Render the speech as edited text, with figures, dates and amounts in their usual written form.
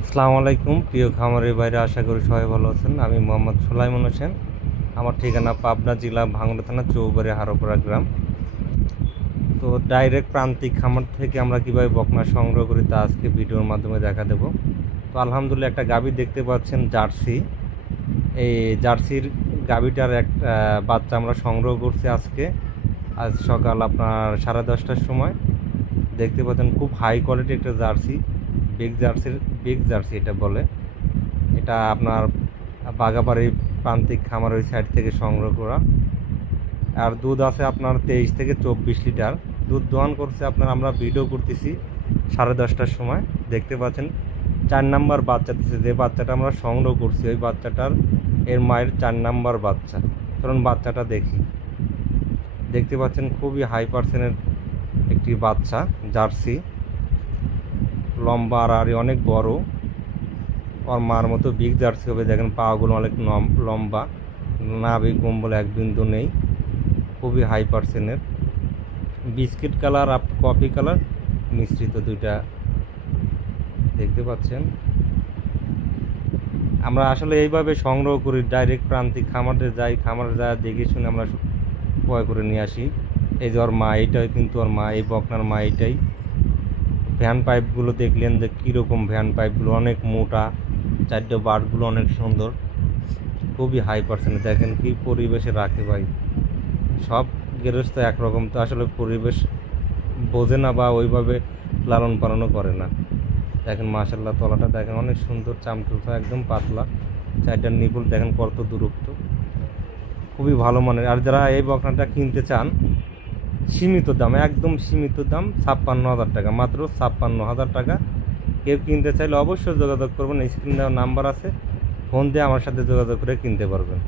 আসসালামু আলাইকুম প্রিয় খামারের বাইরে, আশা করি সবাই ভালো আছেন। আমি মোহাম্মদ সুলাইমান হোসেন। আমার ঠিকানা পাবনা জেলা ভাঙ্গুড়া থানা চৌবাড়ি হারোপাড়া গ্রাম। তো ডাইরেক্ট প্রান্তিক খামার থেকে আমরা কীভাবে বকনা সংগ্রহ করি তা আজকে ভিডিওর মাধ্যমে দেখা দেব। তো আলহামদুলিল্লাহ একটা গাভী দেখতে পাচ্ছেন, জার্সি। এই জার্সির গাভীটার একটা বাচ্চা আমরা সংগ্রহ করছি আজ সকাল আপনার 10:30টার সময়। দেখতে পাচ্ছেন খুব হাই কোয়ালিটি একটা জার্সি, বিগ জার্সি এটা বলে। এটা আপনার বাগাবাড়ি প্রান্তিক খামার ওই সাইড থেকে সংগ্রহ করা। আর দুধ আছে আপনার 23 থেকে 24 লিটার দুধ দোয়ান করছে। আপনার আমরা ভিডিও করতেছি 10:30টার সময়। দেখতে পাচ্ছেন 4 নাম্বার বাচ্চা দিচ্ছে। যে বাচ্চাটা আমরা সংগ্রহ করছি ওই বাচ্চাটার এর মায়ের 4 নাম্বার বাচ্চা। কারণ বাচ্চাটা দেখতে পাচ্ছেন খুবই হাই পার্সেন্টের একটি বাচ্চা জার্সি, লম্বা আর অনেক বড়। ওর মার মতো বিগ জার্সি হবে। দেখেন পাগুলো অনেক লম্বা, নাভি কম্বল এক বিন্দু নেই, খুবই হাই পার্সেন্টের। বিস্কিট কালার আর কফি কালার মিশ্রিত দুইটা দেখতে পাচ্ছেন। আমরা আসলে এইভাবে সংগ্রহ করি, ডাইরেক্ট প্রান্তিক খামারে যাই দেখে শুনে আমরা ক্রয় করে নিয়ে আসি। এই যে ওর মা, এইটাই কিন্তু ওর মা, এই বকনার মা এইটাই। ভ্যান পাইপগুলো দেখলেন যে কীরকম ভ্যান পাইপগুলো, অনেক মোটা, 4টে বাটগুলো অনেক সুন্দর, খুবই হাই পার্সেন্ট। দেখেন কি পরিবেশে রাখে ভাই। সব গৃহস্থ একরকম তো আসলে পরিবেশ বোঝে না বা ওইভাবে লালন পালনও করে না। দেখেন মাশাল্লাহ, তলাটা দেখেন অনেক সুন্দর, চামচুচা একদম পাতলা। 4টার নিপুল দেখেন কত দূরত্ব, খুবই ভালো মানের। আর যারা এই বকনাটা কিনতে চান, সীমিত দাম, একদম সীমিত দাম, 56,000 টাকা, মাত্র 56,000 টাকা। কেউ কিনতে চাইলে অবশ্যই যোগাযোগ করবেন। স্ক্রিনে দেওয়া নাম্বার আছে, ফোন দিয়ে আমার সাথে যোগাযোগ করে কিনতে পারবেন।